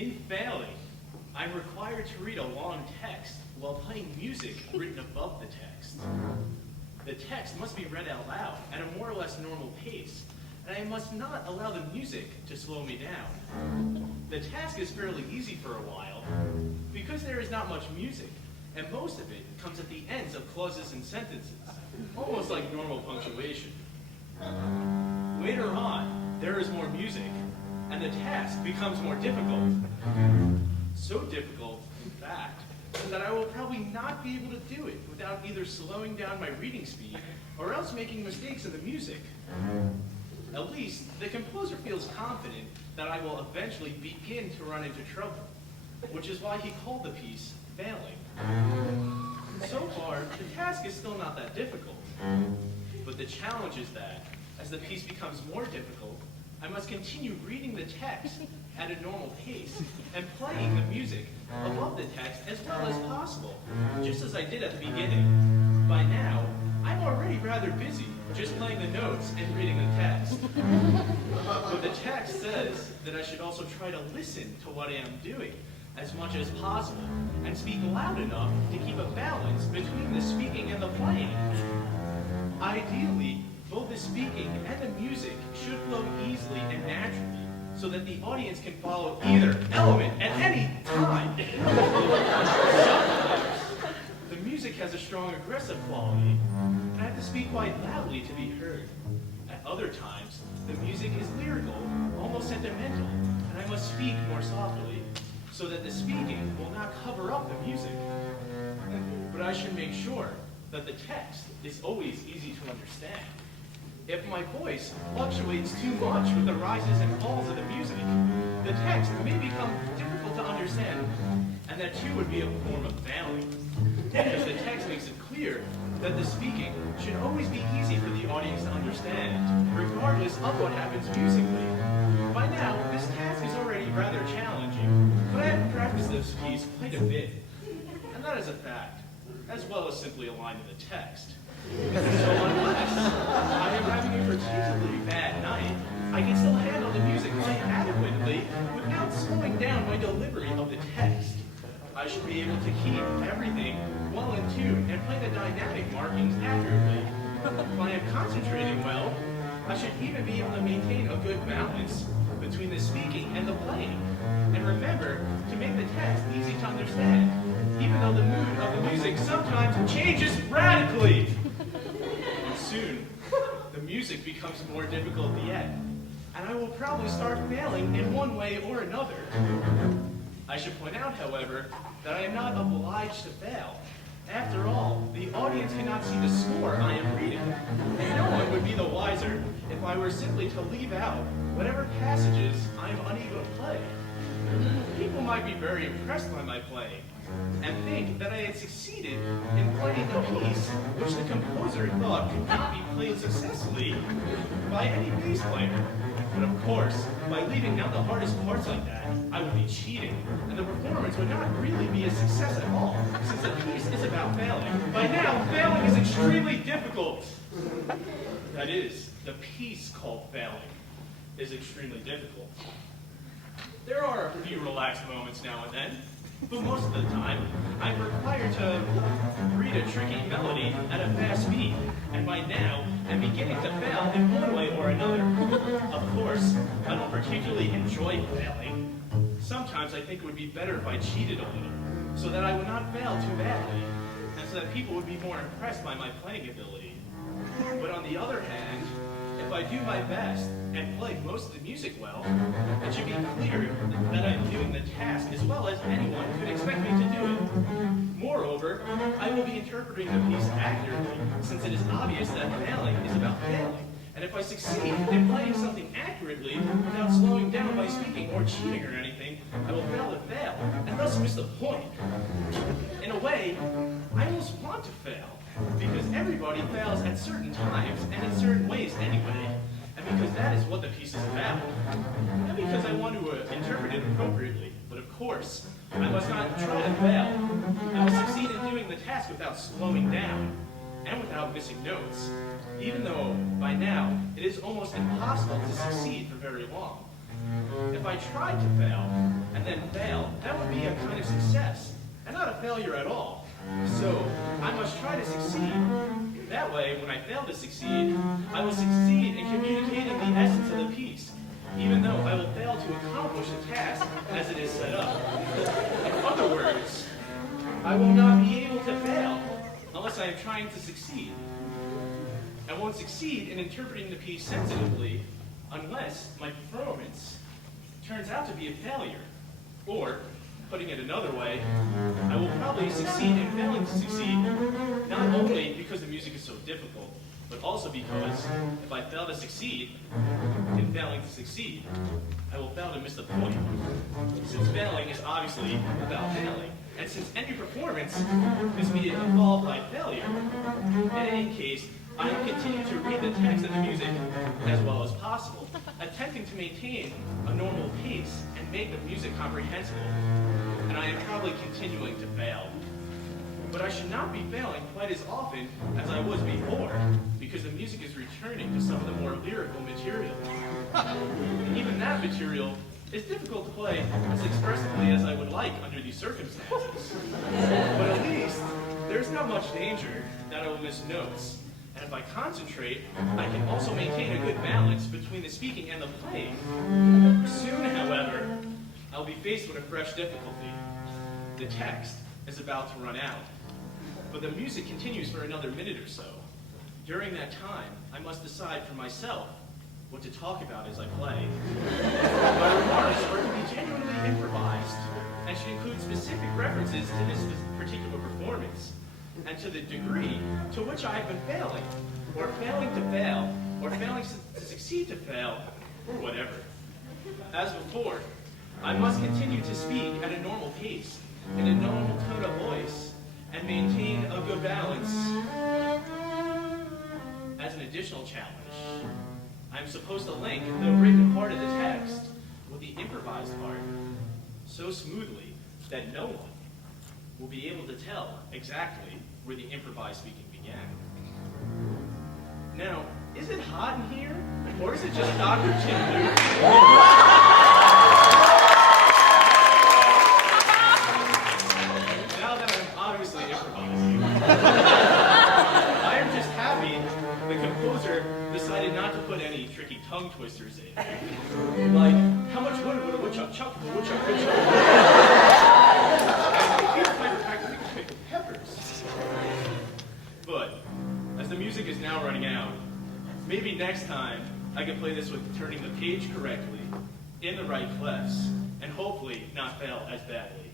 In failing, I'm required to read a long text while playing music written above the text. The text must be read out loud at a more or less normal pace, and I must not allow the music to slow me down. The task is fairly easy for a while, because there is not much music, and most of it comes at the ends of clauses and sentences, almost like normal punctuation. Later on, there is more music, and the task becomes more difficult. So difficult, in fact, that I will probably not be able to do it without either slowing down my reading speed or else making mistakes in the music. At least, the composer feels confident that I will eventually begin to run into trouble, which is why he called the piece Failing. So far, the task is still not that difficult, but the challenge is that, as the piece becomes more difficult, I must continue reading the text at a normal pace and playing the music above the text as well as possible, just as I did at the beginning. By now, I'm already rather busy just playing the notes and reading the text. But the text says that I should also try to listen to what I am doing as much as possible and speak loud enough to keep a balance between the speaking and the playing. Ideally, both the speaking and the music should flow easily and naturally so that the audience can follow either element at any time. Sometimes, the music has a strong aggressive quality, and I have to speak quite loudly to be heard. At other times, the music is lyrical, almost sentimental, and I must speak more softly so that the speaking will not cover up the music. But I should make sure that the text is always easy to understand. If my voice fluctuates too much with the rises and falls of the music, the text may become difficult to understand, and that too would be a form of failing, because the text makes it clear that the speaking should always be easy for the audience to understand, regardless of what happens musically. By now, this task is already rather challenging, but I have practiced this piece quite a bit, and that is a fact, as well as simply a line in the text. So unless I am having a particularly bad night, I can still handle the music quite adequately without slowing down my delivery of the text. I should be able to keep everything well in tune and play the dynamic markings accurately. If I am concentrating well, I should even be able to maintain a good balance between the speaking and the playing. And remember to make the text easy to understand, even though the mood of the music sometimes changes radically. Soon, the music becomes more difficult yet, and I will probably start failing in one way or another. I should point out, however, that I am not obliged to fail. After all, the audience cannot see the score I am reading, and no one would be the wiser if I were simply to leave out whatever passages I am unable to play. People might be very impressed by my playing, and think that I had succeeded in playing a piece which the composer thought could not be played successfully by any bass player. But of course, by leaving out the hardest parts like that, I would be cheating, and the performance would not really be a success at all, since the piece is about failing. By now, failing is extremely difficult. That is, the piece called Failing is extremely difficult. There are a few relaxed moments now and then, but most of the time, I'm required to read a tricky melody at a fast speed, and by now, I'm beginning to fail in one way or another. Of course, I don't particularly enjoy failing. Sometimes I think it would be better if I cheated a little, so that I would not fail too badly, and so that people would be more impressed by my playing ability. But on the other hand, if I do my best and play most of the music well, it should be clear that I'm doing the task as well as anyone could expect me to do it. Moreover, I will be interpreting the piece accurately, since it is obvious that failing is about failing. And if I succeed in playing something accurately without slowing down by speaking or cheating or anything, I will fail to fail, and thus miss the point. In a way, I almost want to fail, because everybody fails at certain times and in certain ways anyway, and because that is what the piece is about, and because I want to interpret it appropriately. But of course, I must not try to fail. I must succeed in doing the task without slowing down and without missing notes, even though by now it is almost impossible to succeed for very long. If I tried to fail, and then fail, that would be a kind of success, and not a failure at all. So, I must try to succeed. That way, when I fail to succeed, I will succeed in communicating the essence of the piece, even though I will fail to accomplish the task as it is set up. In other words, I will not be able to fail unless I am trying to succeed. I won't succeed in interpreting the piece sensitively unless my performance turns out to be a failure. Or, putting it another way, I will probably succeed in failing to succeed, not only because the music is so difficult, but also because if I fail to succeed in failing to succeed, I will fail to miss the point. Since failing is obviously about failing, and since any performance is involved by failure, in any case, I will continue to read the text of the music as well as possible, attempting to maintain a normal pace and make the music comprehensible. And I am probably continuing to fail. But I should not be failing quite as often as I was before, because the music is returning to some of the more lyrical material. And even that material is difficult to play as expressively as I would like under these circumstances. But at least, there's not much danger that I will miss notes. And if I concentrate, I can also maintain a good balance between the speaking and the playing. Soon, however, I'll be faced with a fresh difficulty. The text is about to run out, but the music continues for another minute or so. During that time, I must decide for myself what to talk about as I play. My remarks are to be genuinely improvised and should include specific references to this particular performance and to the degree to which I have been failing, or failing to fail, or failing to succeed to fail, or whatever. As before, I must continue to speak at a normal pace, in a normal tone of voice, and maintain a good balance. As an additional challenge, I'm supposed to link the written part of the text with the improvised part so smoothly that no one will be able to tell exactly where the improvised speaking began. Now, is it hot in here, or is it just Dr. Tim Luke? Now that I'm obviously improvising, I am just happy the composer decided not to put any tricky tongue twisters in. Like, how much wood would a woodchuck chuck if a woodchuck could chuck? And Peter Piper practically pick the peppers. But, as the music is now running out, maybe next time I can play this with turning the page correctly, in the right clefs, and hopefully not fail as badly.